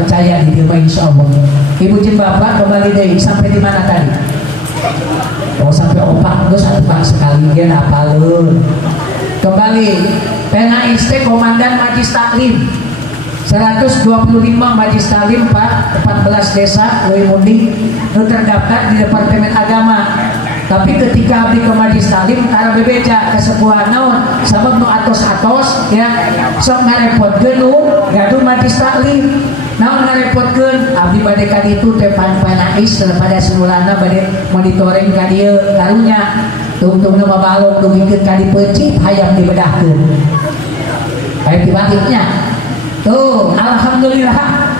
percaya di dia insya Allah. Ibu jeung bapak kembali deh sampai di mana tadi? Oh sampai opak terus satu pak sekali dia napalun. Kembali PNAS Komandan Majlis Taklim 125 Majlis Taklim 14 desa Lewimundi nu terdaftar di Departemen Agama. Tapi ketika abdi ke Majlis Taklim karena bebeja kesepuhan naon sabab nu atos-atos ya sok ngarepotkeun nu gaduh Majlis Taklim. Naon ngarepotkeun abdi bade ka ditu teh PNAS pada semulana bade monitoring ka dieu karunya tungtungna mabalog dugikeun ka dipeucit hayang dibedahkeun. Aya tiba-tibanya tuh alhamdulillah.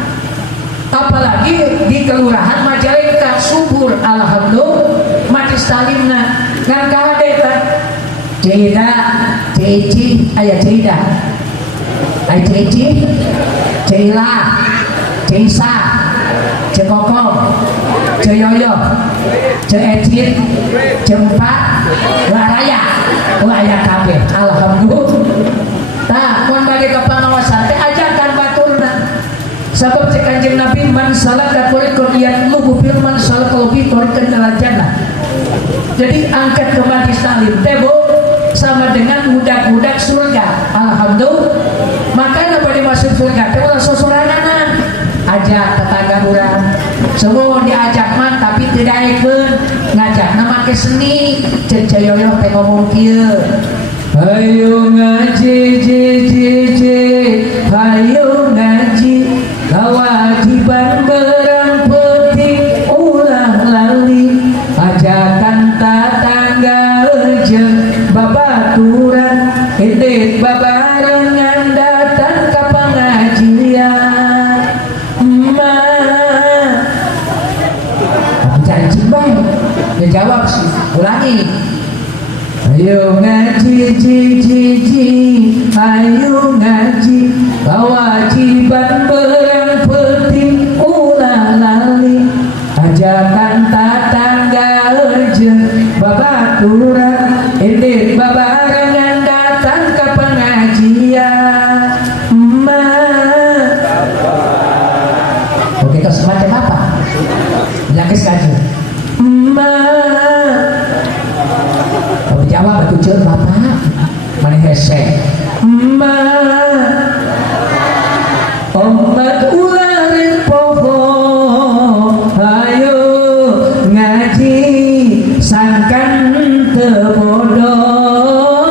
Apalagi di kelurahan Majalengka subur alhamdulillah Majlis Taklimna ngan kade teh Cida, Cici, aya Cida, aya Cici, Cila, Cisa, Cekokong, Ceyoyo, Ceecit, Cempat, Laraya, aya kabeh alhamdulillah. Tah mun bade ka pangawasan teh ajakan baturna. Sabab cek Kanjeng Nabi man salaka tariqan yatlubu fil man salaka fi tariqan ilal jannah. Jadi angkat ke Majlis Taklim teh sama dengan budak-budak surga. Alhamdulillah. Makanya pada masuk surga teh ulah sosorangan. Ajak tetangga urang. Semua diajak mah tapi tidak ekeun. Ngajakna make seni. Cek Cayoyo teh ngomong kieu. Hayu ngaji hayu ngaji kewajiban berang petik ulah lali ajakan tatangga jeung babaturan indit babarengan datang ka pengajian emak janji bae dia jawab sih ulangi. Ayo ngaji, ayo ngaji, kewajiban berang penting ulah lali, ajakan tatangga jeung babaturan, indit babarengan datang ke pengajian, emak. Oke, kau semacam apa? Lakis kaji, emak. Jawab batu ceur bapak mana hese emak omat ularin poho ayo ngaji sangkan teu bodoh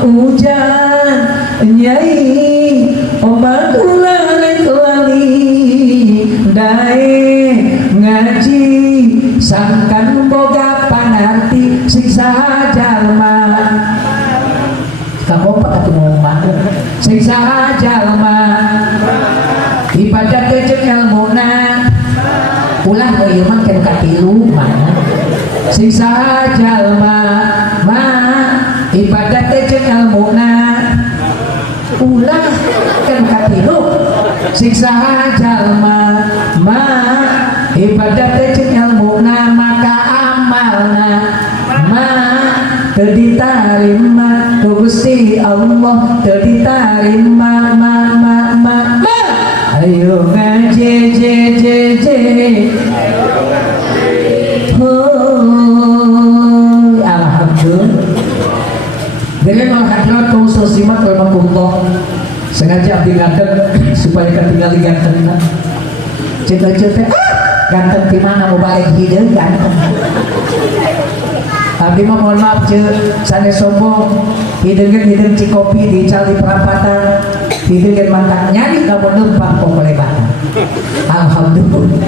hujan nyai omat ularin lali dae ngaji sangkan boga panarti siksa kamu pakai ngomong siksa jalma ibadah jeung ilmuna ulah ieu mah kan katilu mana siksa jalma mah ibadah jeung ilmuna ulah kan katilu siksa jalma mah ibadah jeung ilmuna maka amalna mah teu ditarima ku Gusti Allah teu ditarima ayo ngaji alhamdulillah. Dengan menghadrat kausul simat rahmatullah sengaja abdi ngadeg supaya ketinggal ganteng cita-cita ganteng di mana mau balik hideung ganteng. Abdi mah mohon maaf sanes sombong hideung cikopi di cali perapatan hideung mantap nyari kamu numpang pengolebatan. Alhamdulillah.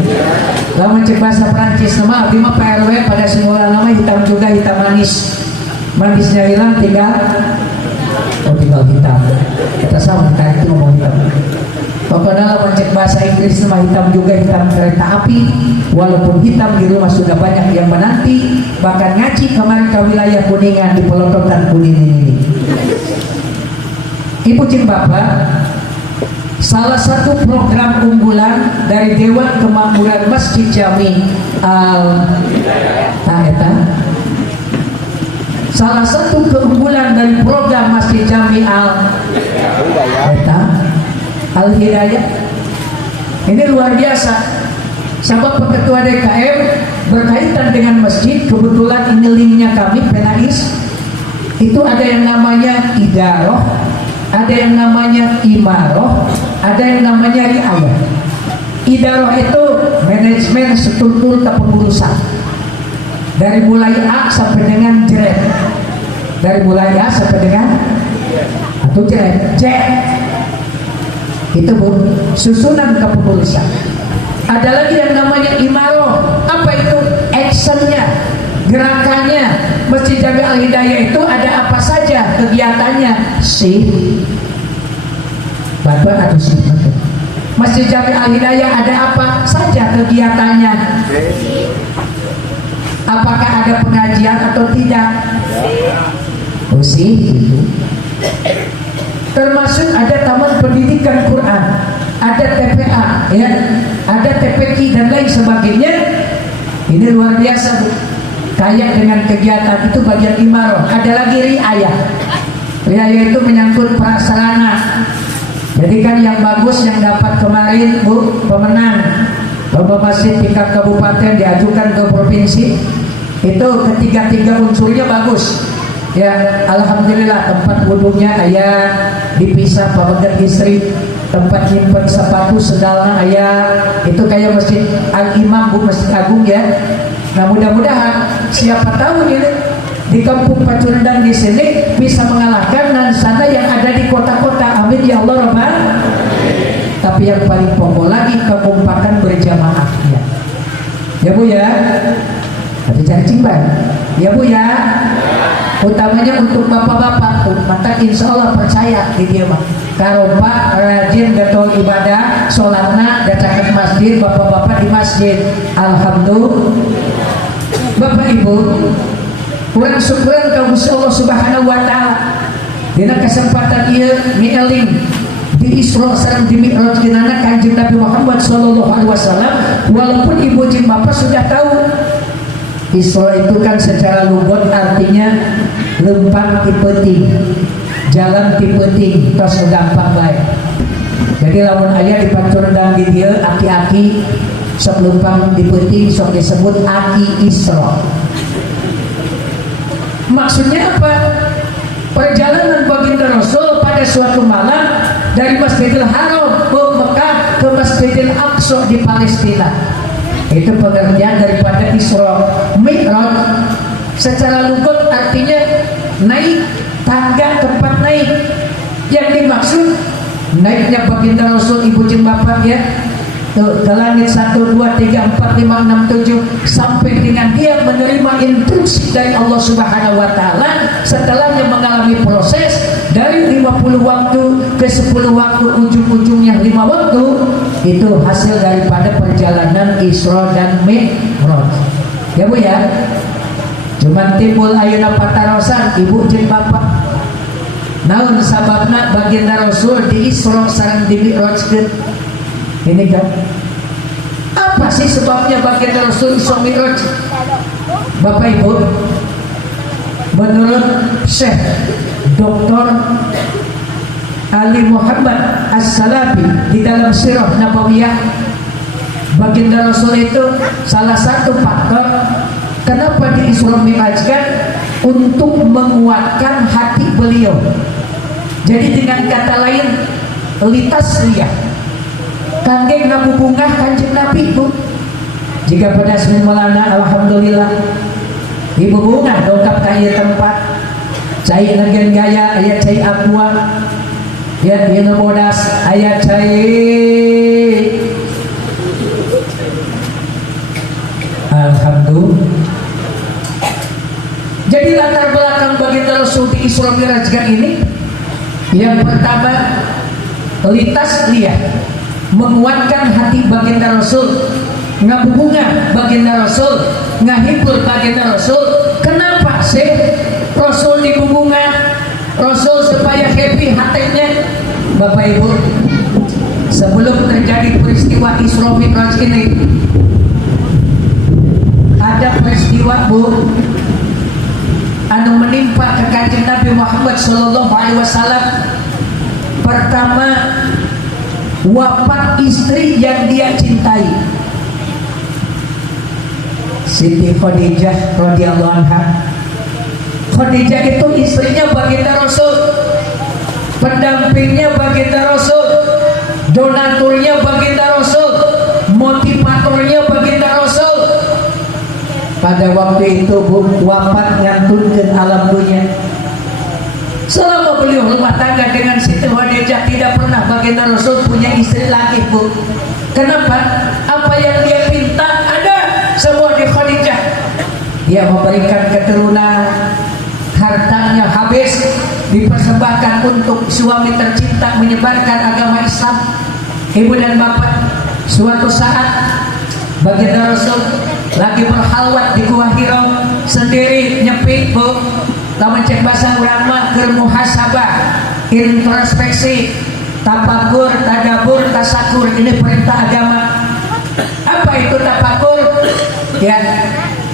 Lamun cek bahasa Prancis nama abdi mah PRW pada semula nama hitam juga hitam manis. Manisnya hilang tinggal hitam. Kita sama kita itu ngomong hitam. Pokoknya lamun cek bahasa Inggris nama hitam juga hitam kereta api. Walaupun hitam di rumah sudah banyak yang menanti, bahkan ngaji kemarin ke wilayah Kuningan di pelototan Kuningan ini. Ibu jeung bapak, salah satu program unggulan dari Dewan Kemakmuran Masjid Jami salah satu keunggulan dari program Masjid Jami Al-Hidayah Ini luar biasa. Sabab ketua DKM berkaitan dengan masjid, kebetulan ini linknya kami Penais. Itu ada yang namanya idaroh, ada yang namanya imaroh, ada yang namanya riayah. Idaroh itu manajemen struktur kepengurusan, dari mulai A sampai dengan Z, dari mulai A sampai dengan atau Z itu Bu, susunan kepengurusan. Ada lagi yang namanya imaroh. Apa itu? Actionnya, gerakannya. Masjid Jami Al Hidayah itu ada apa saja kegiatannya? Bantuan atau sih? Masjid Jami Al Hidayah ada apa saja kegiatannya? Apakah ada pengajian atau tidak? Oh sih, gitu. Termasuk ada taman pendidikan Quran, ada TPA, ya, ada TPQ dan lain sebagainya. Ini luar biasa Bu. Kayak dengan kegiatan itu bagian imaroh. Ada lagi riayah. Riayah itu menyangkut prasarana. Jadi kan yang bagus yang dapat kemarin Bu, pemenang lomba masjid tingkat kabupaten diajukan ke provinsi, itu ketiga-tiga unsurnya bagus. Ya, alhamdulillah tempat wudhunya ayah dipisah bagian istri, tempat nyimpen sepatu sedalna ayah, itu kayak masjid Al-Imam Bu, Masjid Agung ya. Nah mudah-mudahan siapa tahu ini di kampung Pacurendang di sini bisa mengalahkan dan sana yang ada di kota-kota. Amin ya Allah Rabbal. Tapi yang paling pokok lagi kekompakan berjamaahnya. Ya Bu ya. Tapi cari cimban. Ya Bu ya. Utamanya untuk bapak-bapak tuh, maka insya Allah percaya di dia mah. Karoba rajin getol ibadah, sholatna datang ke masjid, bapak-bapak di masjid. Alhamdulillah. Bapak Ibu, kurang syukuran ka Allah Subhanahu wa taala. Dina kesempatan ieu mieling di Isra sareng di Mi'raj dinana Kanjeng Nabi Muhammad sallallahu alaihi wasallam, walaupun ibu jeung bapak sudah tahu Isra itu kan secara lugot artinya lempang ti peuting, jalan ti peuting, tos gampang bae. Jadi lamun aya di Pacurendang di dieu aki-aki sok lempang di peuting sok disebut aki Isra. Maksudnya apa? Perjalanan baginda Rasul pada suatu malam dari Masjidil Haram ke Mekah ke Masjidil Aqsa di Palestina. Itu pengertian daripada Isra. Mi'raj secara lugat artinya naik, tangga tempat naik. Yang dimaksud naiknya baginda Rasul ibu jeung bapak ya ke langit 1, 2, 3, 4, 5, 6, 7 sampai dengan dia menerima instruksi dari Allah Subhanahu wa taala setelahnya mengalami proses dari 50 waktu ke 10 waktu, ujung-ujungnya 5 waktu. Itu hasil daripada perjalanan Isra dan Mi'raj. Ya Bu ya. Cuman timbul ayeuna patarosan ibu jeung bapak. Naon sababna baginda Rasul di Isra sareng di Mi'rajkeun? Ini kan apa sih sebabnya baginda Rasul Isra Mi'raj? Bapak Ibu, menurut Syekh Dr. Ali Muhammad As-Salafi di dalam Sirah Nabawiyah, baginda Rasul itu salah satu faktor kenapa di Isra Mi'rajkan untuk menguatkan hati beliau. Jadi dengan kata lain litasriyah kangge ngabubungah Kanjeng Nabi Bu. Jika pada semulana alhamdulillah ibu bunga dongkap ka ieu tempat cai nagen gaya aya cai aqua ya ieu bodas aya cai alhamdulillah. Jadi latar belakang baginda Rasul di Isra Mi'raj ini yang pertama litas liah menguatkan hati baginda Rasul, ngabubunga baginda Rasul, ngahibur baginda Rasul. Kenapa sih Rasul dibubunga? Rasul supaya happy hatinya. Bapak Ibu, sebelum terjadi peristiwa Isra Mi'raj ini ada peristiwa Bu anu menimpa ke Kanjeng Nabi Muhammad sallallahu alaihi wasallam. Pertama wafat istri yang dia cintai. Siti Khadijah radhiyallahu anha. Khadijah itu istrinya baginda Rasul, pendampingnya baginda Rasul, donaturnya baginda Rasul, motivatornya baginda Rasul. Pada waktu itu wafat ngantunkeun alam dunia. Selama beliau rumah tangga dengan Siti Khadijah, tidak pernah baginda Rasul punya istri lagi, Bu. Kenapa? Apa yang dia minta ada semua di Khadijah. Dia memberikan keturunan, hartanya habis dipersembahkan untuk suami tercinta menyebarkan agama Islam. Ibu dan bapak, suatu saat baginda Rasul lagi berhalwat di Gua Hira sendiri nyepi, Bu. Lamun cek bahasa ulama keur muhasabah, introspeksi, tafakur, tadabbur, tasakur. Ini perintah agama. Apa itu tafakur? Ya,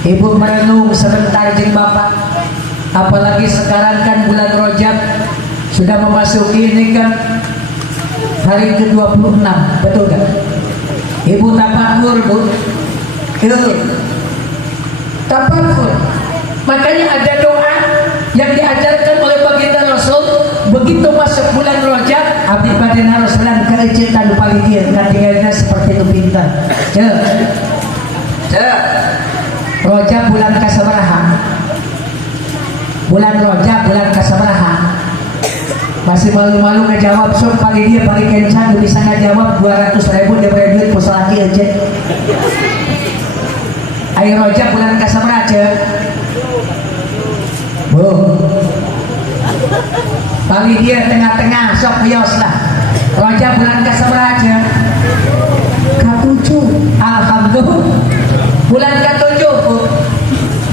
ibu merenung sebentar jeung bapak. Apalagi sekarang kan bulan Rajab sudah memasuki ini kan hari ke-26, betul kan? Ibu tafakur, Bu. Itu tafakur. Makanya ada doa yang diajarkan oleh baginda Rasul begitu masuk bulan Rajab. Abdi bade Rasulullah keecitan paling dia katinggalnya seperti itu pintar. Rajab bulan kasabaraha? Bulan Rajab bulan kasabaraha? Masih malu-malu ngejawab, sok paling dia paling kencang bisa ngejawab 200.000 daripada duit puslaki aja. Ayo Rajab bulan kasabaraha aja. Bu, paling dia tengah-tengah sok bios lah. Rajab bulan kasabaraha aja? Ke-7. Alhamdulillah. Bulan ke-7, Bu.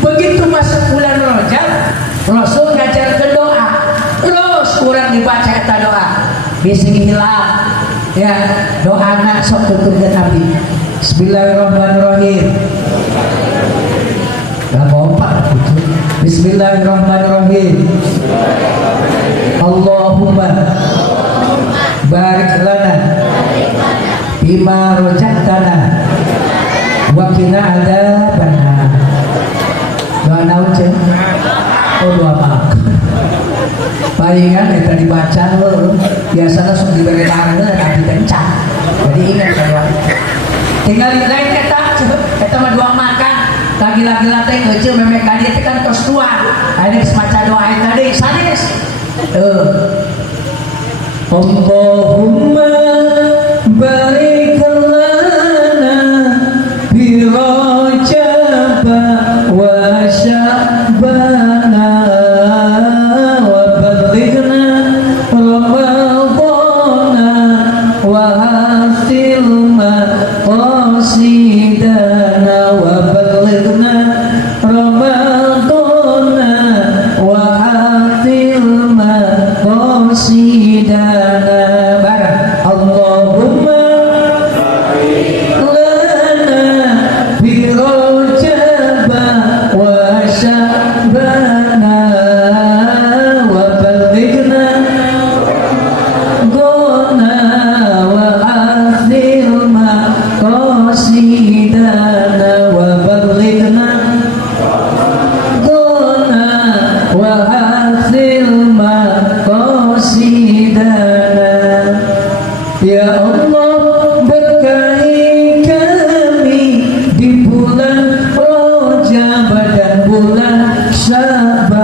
Begitu masuk bulan Rajab, Rasul ngajarkan doa. Terus kurang dibaca kata doa. Bismillah. Ya, doa anak sok tuturkeun abdi. Bismillahirrahmanirrahim. Gak kompak gitu. Bismillahirrahmanirrahim. Allahumma barik lana bima rojaktana wa qina adzabannar. Doa naon cenah? Oh, doa maaf. Palingan eta dibaca heuh. Biasana sok dibere tangan tapi kencang. Jadi ingat doa. Tinggal lain eta mah doa makan. Lagi-lagi teh kecil memek ka dieu teh kan tos tua. Aya maca doa eta deui sanes. Allahumma barik lana bi Rajab wa Sya'bana wa ballighna Ramadana wa hasil maqasidana wa ballighna Ramadana wa hasil maqasidana. Allahumma lana bi Rajab wa Sya'bana wa ballighna Ramadana wa hasil maqasidana wa ballighna Ramadana wa hasil maqasidana. Ya Allah, berkahi kami di bulan Rajab dan bulan Sya'ban,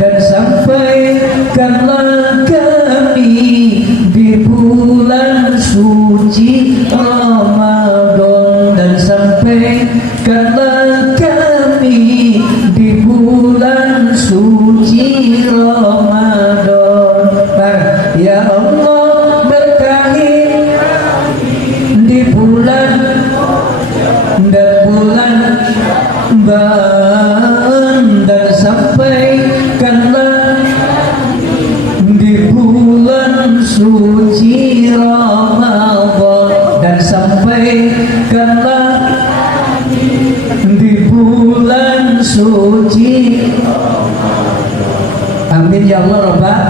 dan sampaikanlah kami di bulan suci Ramadan, dan sampaikanlah kami di bulan suci Ramadan. Ya Allah, berkahi di bulan dan bulan Sya'ban, dan sampaikanlah di bulan suci Ramadan, dan sampaikanlah di bulan suci. Amin ya Allah Rabbal.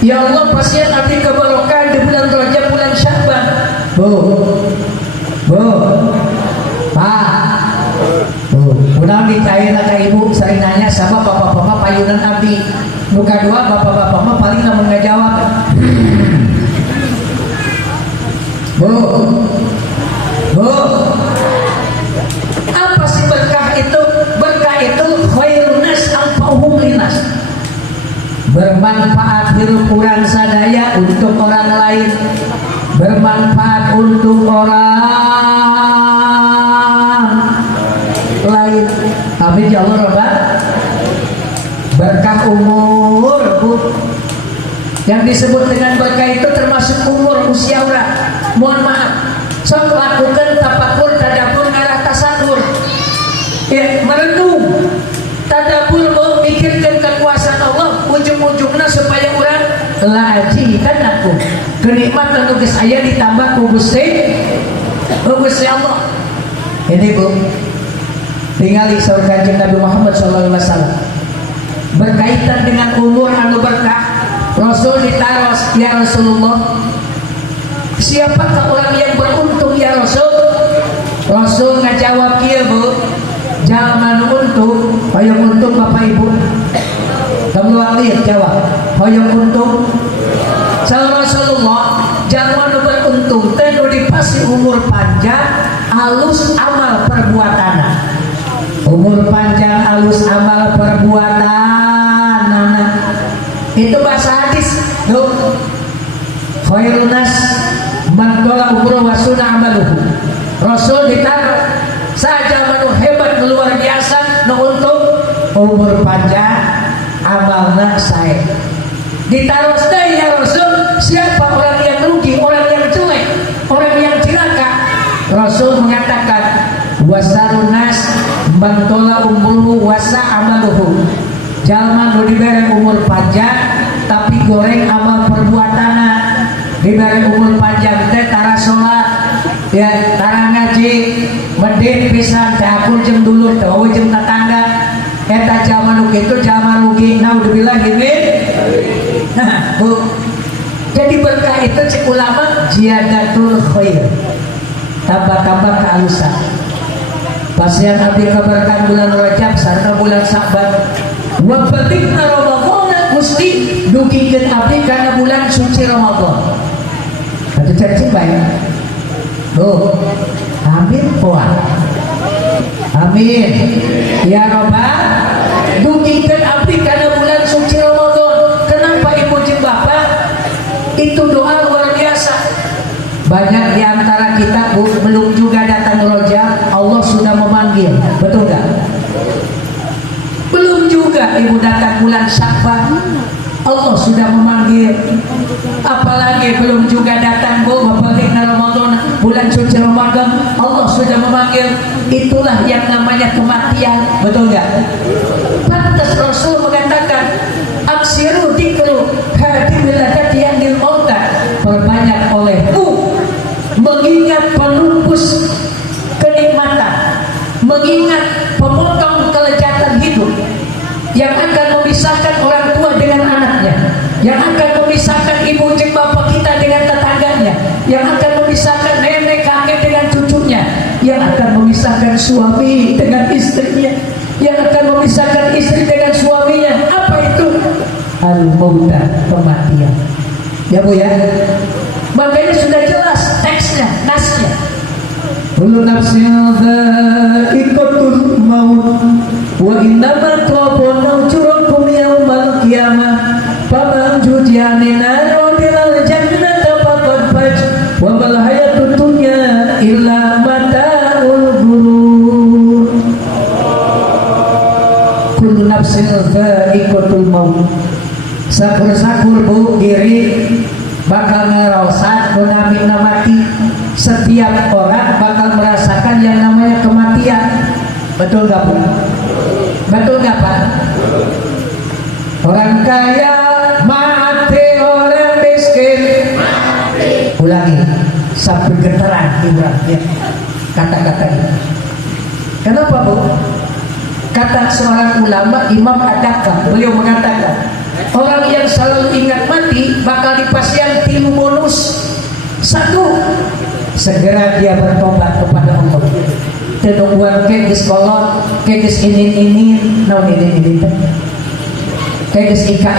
Ya Allah, pasien abdi keberkahan Bu, Bu, Pak, Bu, udah dicair ke ibu sering nanya sama bapak-bapak payunan abdi. Nuka dua bapak-bapak mah paling namun nggak jawab. Bu, Bu, apa sih berkah itu? Berkah itu khairun nas anfa'uhum linnas. Bermanfaat hidup orang sadaya untuk orang lain, bermanfaat untuk orang lain. Tapi ya Allah Rabbah, berkah umur, Bu. Yang disebut dengan berkah itu termasuk umur, usia orang. Mohon maaf, sok lakukan tafakur, tadabbur, ngarah tasakur. Ya, merenung, tadabbur, memikirkan kekuasaan Allah, ujung-ujungnya supaya orang lajikan aku kenikmatan nugas saya ditambah ku Gusti Allah. Ini Bu, tinggali saur Kanjeng Nabi Muhammad SAW berkaitan dengan umur anu berkah. Rasul ditaros, ya Rasulullah, siapakah orang yang beruntung ya Rasul? Rasul ngajawab kieu Bu, jangan untung, hoyong untung Bapak Ibu. Kamu lihat jawab, hoyong untung. Salam Rasulullah, jangan beruntung, tenu dipasi umur panjang, halus amal perbuatan. Umur panjang, halus amal perbuatan. Itu bahasa hadis. Tuh, khairun nas man tola umur wasuna amaluhu. Rasul ditaruh saja manu hebat luar biasa nu untung umur panjang amalna sae. Ditaruh deui ya Rasul, siapa orang yang rugi, orang yang jelek, orang yang celaka? Rasul mengatakan wasarun nas man tola umruhu wasa amaluhu. Jalma nu dibere umur panjang tapi goreng amal perbuatana. Diberi umur panjang teh tara sholat, ya tara ngaji, medit pisan teh akur jeung dulur teh eueuh jeung tetangga. Eta jalma nu kitu jalma rugi, naudzubillah min. Nah, Bu. Jadi berkah itu cek ulama ziyadatul khair. Tambah-tambah kehalusan. Pasien abdi keberkahan bulan Rajab sarta bulan Sa'ban. Wa batikna Ramadan Gusti dugikeun abdi kana bulan suci Ramadan. Kata cacing baik. Tuh, amin puan. Amin. Ya Rabbah, dugikeun abdi kana bulan suci Ramadan. Kenapa ibu jeung bapak? Itu doa luar biasa. Banyak di antara kita Bu, belum juga datang Rajab, Allah sudah memanggil. Betul enggak? Belum juga ibu datang bulan Sya'ban, Allah sudah memanggil. Apalagi belum juga datang Bu, balikna Ramadan, bulan suci Ramadan, Allah sudah memanggil. Itulah yang namanya kematian. Betul enggak? Pantas Rasul mengatakan aksiru dikru hadimil ladati yang dilmauta. Perbanyak olehmu mengingat penumpus kenikmatan, mengingat pemotong kelezatan hidup yang akan memisahkan orang tua dengan anaknya, yang akan memisahkan ibu jeung bapak kita dengan tetangganya, yang akan memisahkan nenek kakek dengan cucunya, yang akan memisahkan suami dengan istrinya, yang akan memisahkan istri dengan suaminya. Apa itu? Al-mauta, kematian. Ya Bu ya. Makanya sudah jelas teksnya, nasnya. Kullu nafsin dha'iqatul maut wa innama tuwaffawna ujurakum yaumal qiyamah faman zuhziha 'anil nar wa udkhilal jannata faqad faz wa mal hayatud dunya illa mata'ul ghurur. Kullu nafsin dha'iqatul maut. Sakur-sakur Bu diri bakal ngerosat menamina mati. Setiap orang bakal merasakan yang namanya kematian. Betul gak Bu? Betul gak Pak? Orang kaya mati, orang miskin mati. Ulangi sampai getaran ibrah ya kata-kata ini. Kenapa Bu? Kata seorang ulama Imam Ad-Dakar, beliau mengatakan orang yang selalu ingat mati bakal dipasihan 3 bonus. 1, segera dia bertobat kepada Allah. Tenungguan kegis kolot, kegis ini, no ini, kegis ika,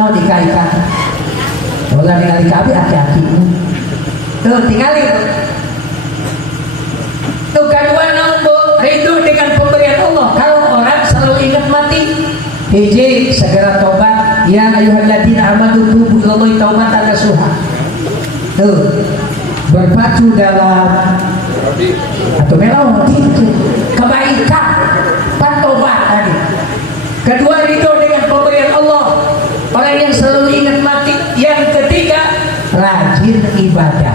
no ika. Kalau tinggal ika, hati-hati. Tuh tinggalin. Tuh kedua nombor rindu dengan pemberian Allah. Kalau orang selalu ingat mati, hiji segera tobat. Ya ayyuhalladzina amanu tubu ilallahi taubatan nasuha. Tuh berpacu dalam atau melawat kebaikan, pantobat tadi. Kedua rindu dengan pemberian Allah. Orang yang selalu ingat mati. Yang ketiga rajin ibadah.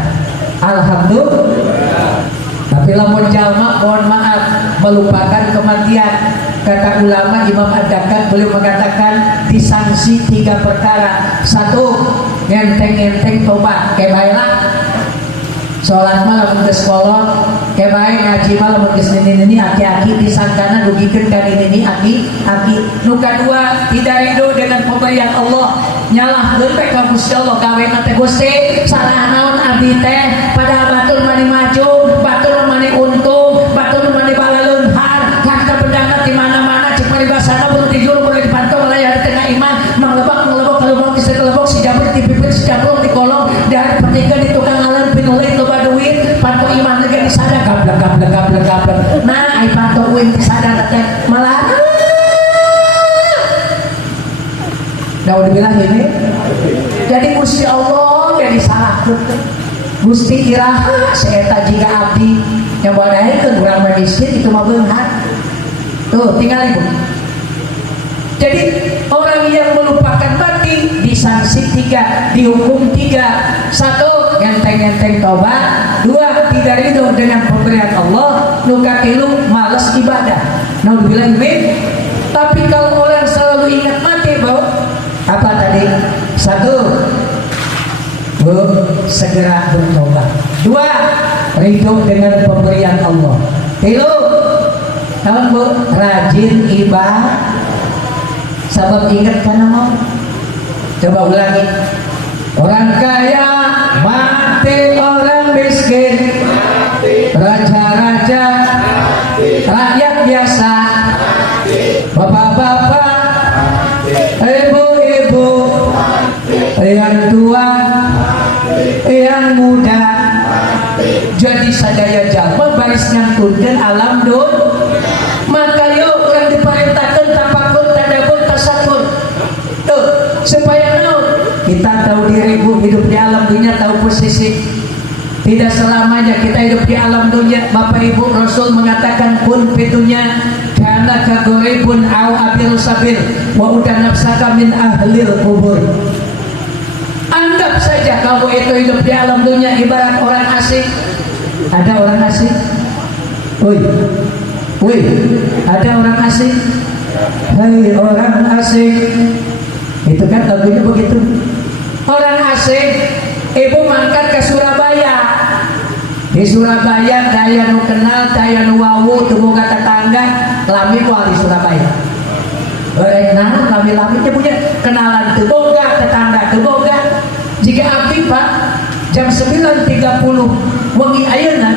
Alhamdulillah. Tapi lamun jalma mohon maaf melupakan kematian. Kata ulama Imam Ad-Dakak beliau mengatakan disanksi 3 perkara. 1, ngenteng-ngenteng tobat kebaiklah. Sholat malam ke sekolah kebaik, ngaji malam ke ini aki-aki disangkana dugikeun ka ini aki. Nu kadua tidak ridho dengan pemberian Allah. Nyalahkeun teh ka Gusti Allah gawe teh Gusti salah naon abdi teh padahal batur mani maju, batur mani untung, batur mani balaleunghar, harta bendana di mana-mana cek mani basana beureut dijuru boleh dipantau layar di tengah iman manglebak kalebok si kelebok si jabrik di pipit si jablok di kolong dari petiga di tukang alan pinulit loba duit pantau iman lagi di sada gablek. Nah ai pantau uin di sada teh malah Daud bilang ini, jadi Gusti Allah jadi salah Gusti iraha seeta jika abdi yang badai ke kurang miskin itu mah beunghar. Tuh tinggal ibu. Jadi orang yang melupakan mati disanksi 3, dihukum 3. 1, ngenteng-ngenteng tobat. 2, tidak ridho dengan pemberian Allah. Nuka 3, malas ibadah. Naudzubillah min. Tapi kalau orang selalu ingat mati bahwa apa tadi? 1, segera bertobat. 2, ridho dengan pemberian Allah. 3, rajin ibadah. Sabab ingat karena mau. Coba ulangi. Orang kaya mati, orang miskin raja-raja, rakyat biasa, bapak-bapak, ibu-ibu, yang tua, yang muda. Jadi sadaya jalma baris ngantunkeun alam dunia. Maka yuk orang diperintahkan tafakur, tadabbur, tasakur. Tuh, supaya kita tahu diri, hidup di alam dunia, tahu posisi. Tidak selamanya kita hidup di alam dunia. Bapak Ibu, Rasul mengatakan kun fitunya kana kagoribun au abil sabil wa udah nafsaka min ahlil kubur. Anggap saja kamu itu hidup di alam dunia ibarat orang asing. Ada orang asing? Woi, ada orang asing? Hai orang asing. Itu kan lagunya begitu. Orang asing, ibu mangkat ke Surabaya. Di Surabaya daya nu kenal, daya nu wawu, tumuga tetangga, lami wali Surabaya. Nah, lami-laminya punya kenalan teboga, tetangga teboga. Jika abdi Pak jam 9.30 wengi ayeuna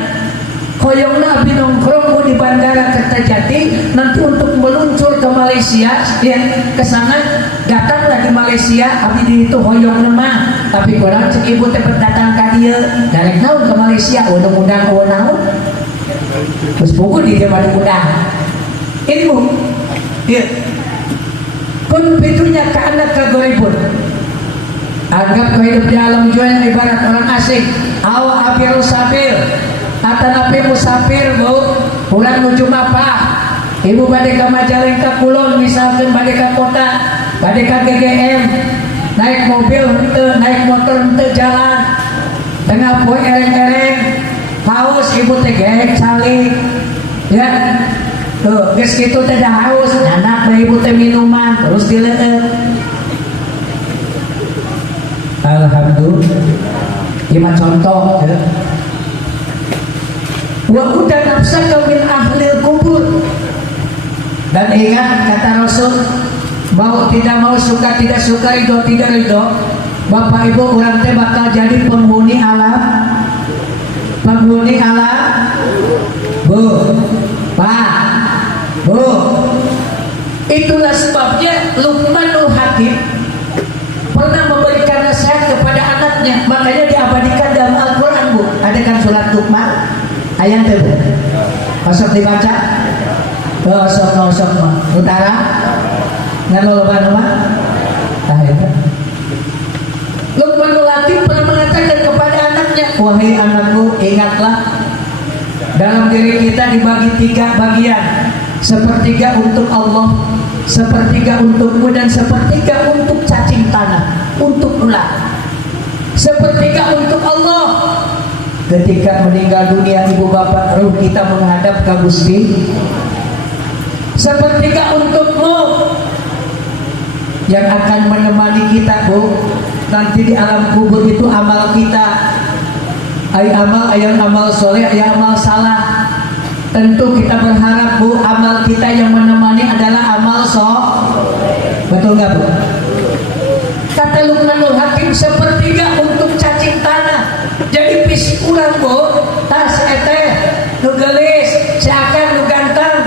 koyongna abdi nongkrong di bandara Kertajati nanti untuk meluncur ke Malaysia ya ke sana datanglah di Malaysia abdi di itu hoyong mah tapi kurang cek ibu teh datang ka dieu darek naon ke Malaysia undang-undang naon terus buku di dia mari undang ini bu ya pun pintunya ke anak kagoribun. Anggap hidup di alam dunia ibarat orang asing. Aw abir sabir, kata Nabi musafir bu, pulang menuju Mapah. Ibu bade ke Majalengka Kulon, misalkan bade ke kota, bade ke GGM, naik mobil hente, naik motor hente jalan, tengah poe ereng-ereng, haus ibu teh gaek calik, ya, tuh, geus kitu teh dah haus, anak ibu teh minuman, terus dileueut. Alhamdulillah. Lima contoh ya. Wa udah nafsaka min ahlil kubur. Dan ingat kata Rasul, mau tidak mau, suka tidak suka, ridho tidak ridho, Bapak Ibu orang teh bakal jadi penghuni alam penghuni alam. Bu, Pak, Bu. Itulah sebabnya Luqmanul Hakim pernah memberikan nasihat kepada anaknya, makanya diabadikan dalam Al-Quran, Bu. Ada kan surat Luqman ayat itu, Bu. Masuk dibaca. Sok utara ngan loba-loba. Luqmanul Hakim pernah mengatakan kepada anaknya, wahai anakku, ingatlah dalam diri kita dibagi 3 bagian, sepertiga untuk Allah, sepertiga untukmu, dan sepertiga untuk cacing tanah, untuk ular. Sepertiga untuk Allah. Ketika meninggal dunia ibu bapak, ruh kita menghadap ke Gusti. Sepertiga untukmu yang akan menemani kita, Bu. Nanti di alam kubur itu amal kita, ayat amal soleh, ayat amal salah. Tentu kita berharap, Bu, amal kita yang menemani adalah amal betul nggak, Bu? Kata Luqmanul Hakim, sepertiga untuk cacing tanah. Jadi pis urang, Bu, tas eteh nu geulis, seakan nu ganteng.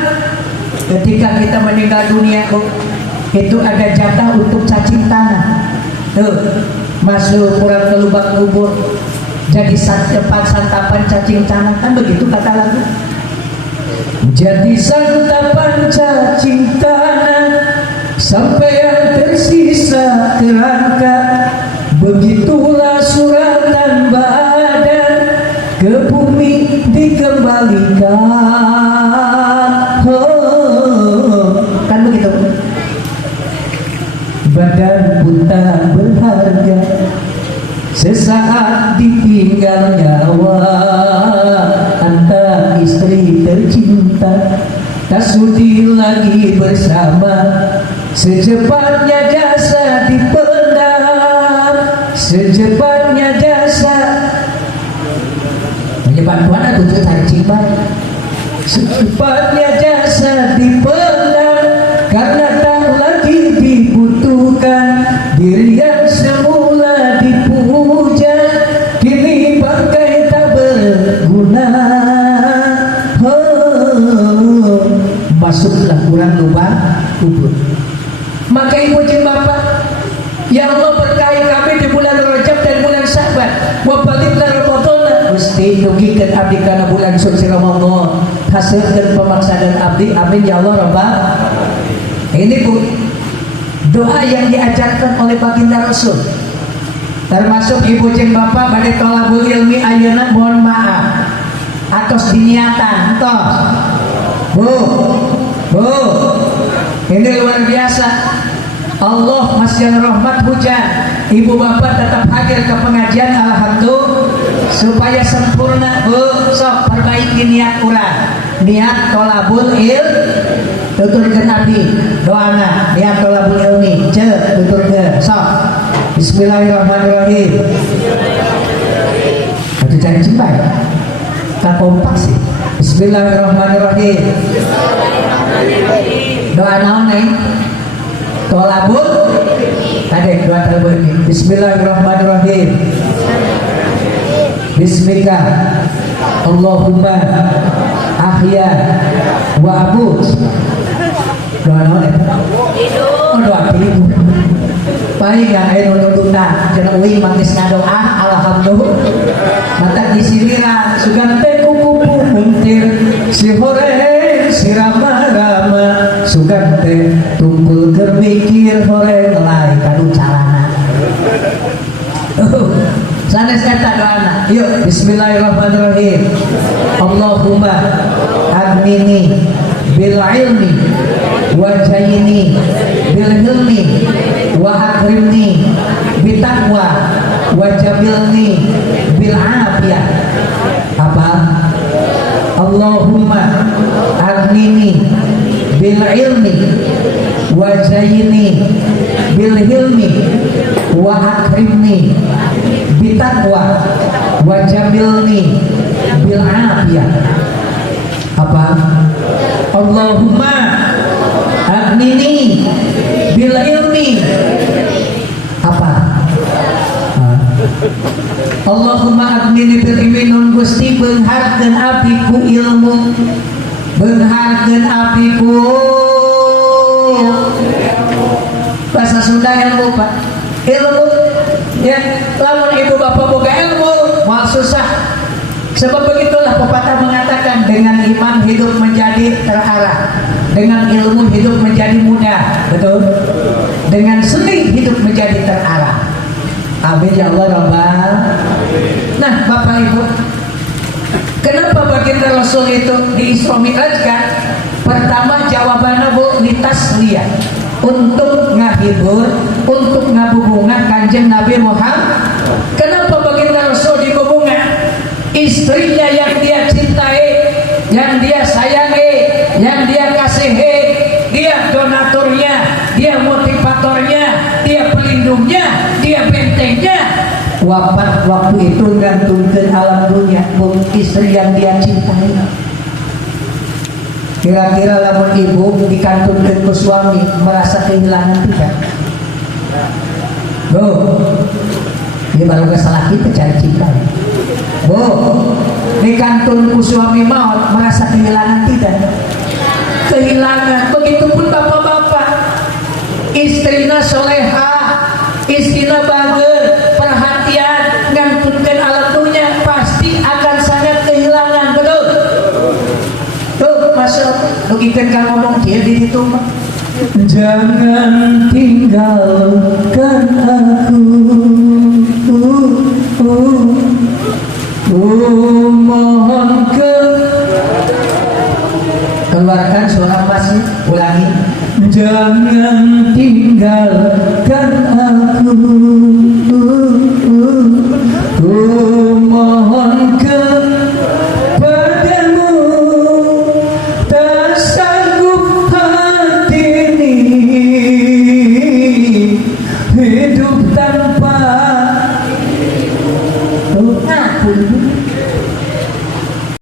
Ketika kita meninggal dunia, Bu, itu ada jatah untuk cacing tanah. Tuh, masuk kurang ke lubang kubur, jadi tempat santapan cacing tanah, kan begitu kata lagu. Jadi santapan cacing tanah sampai yang tersisa kerangka. Begitulah suratan badan ke bumi dikembalikan. Kan begitu. Badan pun tak berharga sesaat ditinggal nyawa. Anta istri tercinta tak sudi lagi bersama. Secepatnya jasa dipendam, secepatnya jasa menyebat Tuhan atau cari cibat. Secepatnya jasa dipendam karena tak lagi dibutuhkan. Diri yang semula dipuja kini bangkai tak berguna. Masuklah kurang lubang kubur. Maka ibu dan bapak, ya Allah, berkahi kami di bulan Rajab dan bulan Sya'ban. Wa baliklah Ramadan, mesti nugikeun abdi kana bulan suci Ramadan. Hasilkeun pamaksadan abdi, amin ya Allah Rabbal. Ini, Bu, doa yang diajarkan oleh baginda Rasul. Termasuk ibu dan bapak bade thalabul ilmi ayeuna, mohon maaf atos diniatan tos. Bu, ini luar biasa. Allah masih rahmat hujan. Ibu bapak tetap hadir ke pengajian, alhamdulillah, supaya sempurna. Bu, sok perbaiki niat urang, niat thalabul ilmi. Tuturkeun Nabi doana niat thalabul ilmi, ceu tuturkeun sok. Bismillahirrahmanirrahim. Atuh cari cipai tak kompak sih. Bismillahirrahmanirrahim. Doa naon neng? Thalabul tadi doa thalabul ini. Bismillahirrahmanirrahim. Bismika Allahumma ahya wa abud. Doa naon neng? Oh, doa tilu. Paling yang ayo nundutan cenah uing mangis ngadoa alhamdulillah. Mata disiliran sugan teh kuku puntir si hore si rama-rama sugan teh tumpul keur mikir hore ngelai kanu calana. Sanes kata doana. Yuk bismillahirrahmanirrahim. Allahumma aghnini bil ilmi wa jayini bil hilmi wa akrimni bitaqwa wa jabilni bil afiyah. Apa? Allahumma aghnini bil ilmi wa jayini bil hilmi wa akrimni bitaqwa wa jabilni bil afiyah. Apa? Allahumma aghnini bil ilmi. Apa? Allahumma aghnini bil ilmi nun Gusti beungharkeun abdi ku ilmu, beungharkeun abdi ku bahasa Sunda ilmu Pak, ilmu ya. Lamun ibu bapak boga ilmu mau susah. Sebab begitulah pepatah mengatakan dengan iman hidup menjadi terarah, dengan ilmu hidup menjadi mudah, betul? Dengan seni hidup menjadi terarah. Amin ya Allah Rabbal. Nah Bapak Ibu, kenapa baginda Rasul itu di Isra Mi'rajkan? Pertama jawabannya bu litasliyah, untuk ngahibur, untuk ngabubungah kanjeng Nabi Muhammad. Kenapa baginda Rasul dibubungah? Istrinya yang dia cintai, yang dia sayangi, yang dia kasihi, dia donaturnya, dia motivatornya, dia pelindungnya, dia bentengnya. Wafat waktu itu gantungkan alam dunia, istri yang dia cintai. Kira-kira lamun ibu dikantungkan ke suami merasa kehilangan tidak? Ini baru kesalah kita cari cinta. Dikantun ku suami maut merasa kehilangan tidak? Kehilangan. Begitupun bapak-bapak, istrina soleha, istrina bager, perhatian, ngantutkan alam dunia, pasti akan sangat kehilangan, betul? Tuh, masuk, begitu kan ngomong dia di situ, jangan tinggalkan aku.